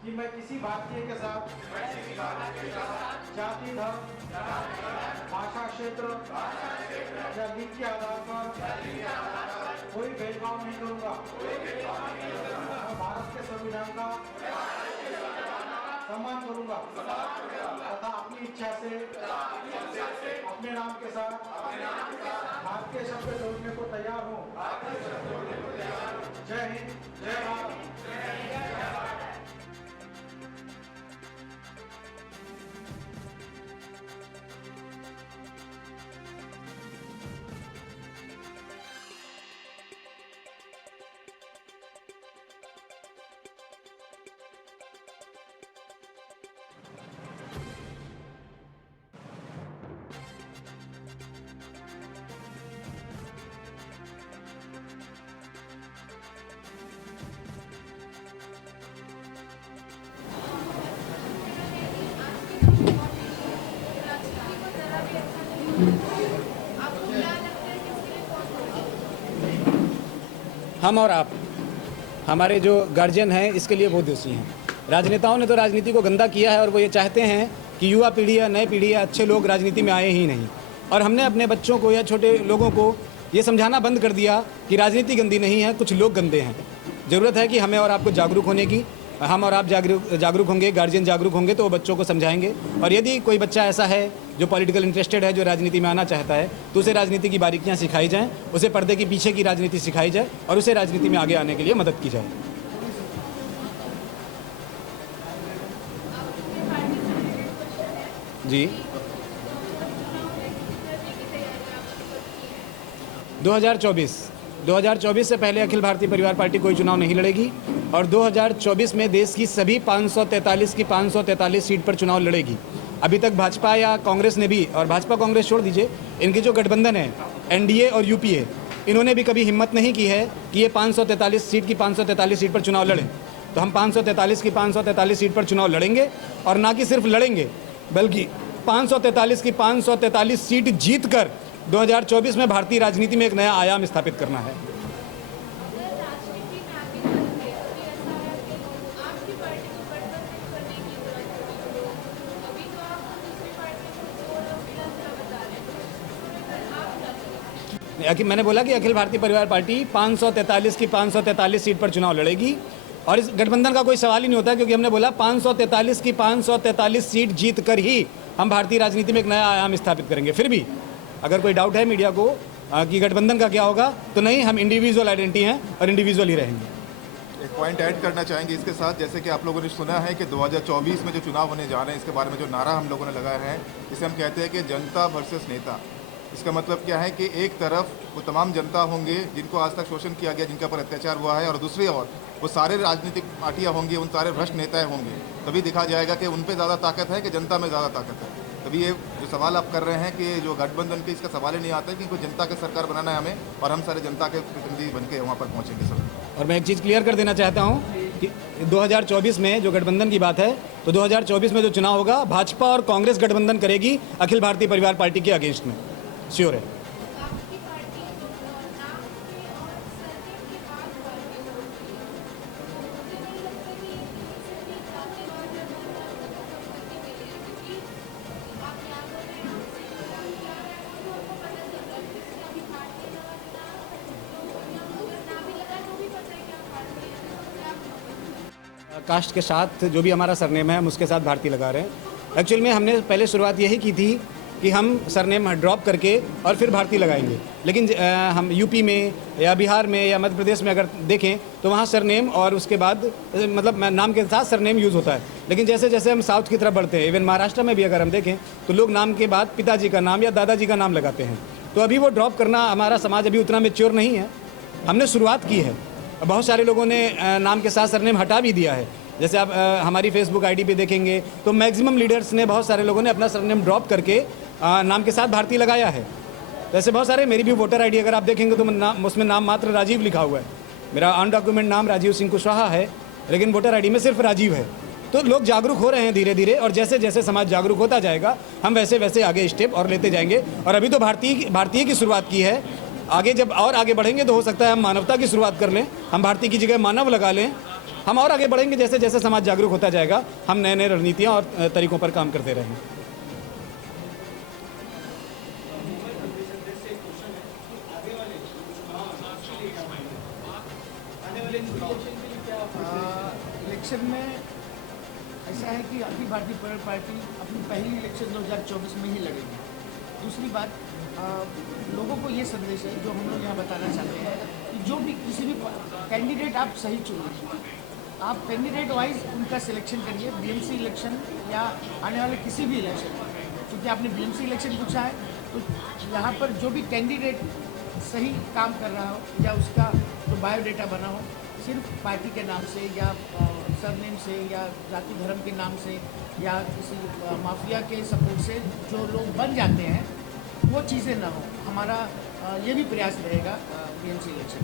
कि मैं किसी भारतीय के साथ जाति, धर्म, भाषा, क्षेत्र या लिंग के आधार पर कोई भेदभाव नहीं करूंगा। मैं भारत के संविधान का सम्मान करूंगा तथा अपनी इच्छा से अपने नाम के साथ भारतीय शब्द जोड़ने को तैयार हूँ। जय हिंद, जय भारत। हम और आप, हमारे जो गार्जियन हैं, इसके लिए बहुत दोषी हैं। राजनेताओं ने तो राजनीति को गंदा किया है और वो ये चाहते हैं कि युवा पीढ़ी या नई पीढ़ी या अच्छे लोग राजनीति में आए ही नहीं। और हमने अपने बच्चों को या छोटे लोगों को ये समझाना बंद कर दिया कि राजनीति गंदी नहीं है, कुछ लोग गंदे हैं। ज़रूरत है कि हमें और आपको जागरूक होने की। हम और आप जागरूक होंगे, गार्जियन जागरूक होंगे तो वो बच्चों को समझाएंगे। और यदि कोई बच्चा ऐसा है जो पॉलिटिकल इंटरेस्टेड है, जो राजनीति में आना चाहता है, तो उसे राजनीति की बारीकियां सिखाई जाएं, उसे पर्दे के पीछे की राजनीति सिखाई जाए और उसे राजनीति में आगे आने के लिए मदद की जाए। जी, 2024 से पहले अखिल भारतीय परिवार पार्टी कोई चुनाव नहीं लड़ेगी और 2024 में देश की सभी 543 सीट पर चुनाव लड़ेगी। अभी तक भाजपा या कांग्रेस ने भी, और भाजपा कांग्रेस छोड़ दीजिए, इनकी जो गठबंधन है एनडीए और यूपीए, इन्होंने भी कभी हिम्मत नहीं की है कि ये 543 सीट की 543 सीट पर चुनाव लड़ें। तो हम 543 की 543 सीट पर चुनाव लड़ेंगे और ना कि सिर्फ लड़ेंगे बल्कि 543 की 543 सीट जीतकर 2024 में भारतीय राजनीति में एक नया आयाम स्थापित करना है। मैंने बोला कि अखिल भारतीय परिवार पार्टी 543 की 543 सीट पर चुनाव लड़ेगी और इस गठबंधन का कोई सवाल ही नहीं होता, क्योंकि हमने बोला 543 की 543 सीट जीत कर ही हम भारतीय राजनीति में एक नया आयाम स्थापित करेंगे। फिर भी अगर कोई डाउट है मीडिया को कि गठबंधन का क्या होगा, तो नहीं, हम इंडिविजुअल आइडेंटिटी हैं और इंडिविजुअल ही रहेंगे। एक पॉइंट ऐड करना चाहेंगे इसके साथ, जैसे कि आप लोगों ने सुना है कि 2024 में जो चुनाव होने जा रहे हैं, इसके बारे में जो नारा हम लोगों ने लगाया है, इसे हम कहते हैं कि जनता वर्सेस नेता। इसका मतलब क्या है कि एक तरफ वो तमाम जनता होंगे जिनको आज तक शोषण किया गया, जिनके ऊपर अत्याचार हुआ है, और दूसरी ओर वो सारे राजनीतिक पार्टियां होंगी, उन सारे भ्रष्ट नेता होंगे। तभी दिखा जाएगा कि उन पे ज़्यादा ताकत है कि जनता में ज़्यादा ताकत है। तभी ये जो सवाल आप कर रहे हैं कि जो गठबंधन के, इसका सवाल ही नहीं आता है कि कोई जनता की सरकार बनाना है हमें, और हम सारे जनता के प्रतिनिधि बन के वहाँ पर पहुँचेंगे सब। और मैं एक चीज़ क्लियर कर देना चाहता हूँ कि 2024 में जो गठबंधन की बात है, तो 2024 में जो चुनाव होगा, भाजपा और कांग्रेस गठबंधन करेगी अखिल भारतीय परिवार पार्टी के अगेंस्ट में, श्योर है। कास्ट के साथ जो भी हमारा सरनेम है, हम उसके साथ भारतीय लगा रहे हैं। एक्चुअल में हमने पहले शुरुआत यही की थी कि हम सरनेम ड्रॉप करके और फिर भारतीय लगाएंगे, लेकिन हम यूपी में या बिहार में या मध्य प्रदेश में अगर देखें तो वहाँ सरनेम और उसके बाद मतलब नाम के साथ सरनेम यूज़ होता है। लेकिन जैसे जैसे हम साउथ की तरफ बढ़ते हैं, इवन महाराष्ट्र में भी अगर हम देखें तो लोग नाम के बाद पिताजी का नाम या दादाजी का नाम लगाते हैं। तो अभी वो ड्रॉप करना, हमारा समाज अभी उतना मेच्योर नहीं है। हमने शुरुआत की है, बहुत सारे लोगों ने नाम के साथ सरनेम हटा भी दिया है। जैसे आप हमारी फेसबुक आईडी पे देखेंगे तो मैक्सिमम लीडर्स ने, बहुत सारे लोगों ने अपना सरनेम ड्रॉप करके नाम के साथ भारतीय लगाया है। वैसे बहुत सारे, मेरी भी वोटर आईडी अगर आप देखेंगे तो उसमें नाम मात्र राजीव लिखा हुआ है। मेरा ऑन डॉक्यूमेंट नाम राजीव सिंह कुशवाहा है, लेकिन वोटर आईडी में सिर्फ राजीव है। तो लोग जागरूक हो रहे हैं धीरे धीरे, और जैसे जैसे समाज जागरूक होता जाएगा हम वैसे वैसे आगे स्टेप और लेते जाएंगे। और अभी तो भारतीय की शुरुआत की है, आगे जब और आगे बढ़ेंगे तो हो सकता है हम मानवता की शुरुआत कर लें, हम भारतीय की जगह मानव लगा लें, हम और आगे बढ़ेंगे। जैसे जैसे समाज जागरूक होता जाएगा, हम नए नए रणनीतियाँ और तरीकों पर काम करते रहेंगे। इलेक्शन में ऐसा है कि अखिल भारतीय पीपल्स पार्टी अपनी पहली इलेक्शन 2024 में ही लड़ेगी। दूसरी बात, लोगों को ये संदेश है जो हम लोग यहाँ बताना चाहते हैं कि जो भी किसी भी कैंडिडेट आप सही चुनिए, आप कैंडिडेट वाइज उनका सिलेक्शन करिए। बीएमसी इलेक्शन या आने वाले किसी भी इलेक्शन, क्योंकि आपने बीएमसी इलेक्शन पूछा है, तो यहाँ पर जो भी कैंडिडेट सही काम कर रहा हो या उसका जो बायोडेटा बना हो, सिर्फ पार्टी के नाम से या सरनेम से या जाति धर्म के नाम से या किसी माफिया के सपोर्ट से जो लोग बन जाते हैं, वो चीज़ें ना हो। हमारा ये भी प्रयास रहेगा बीएमसी इलेक्शन।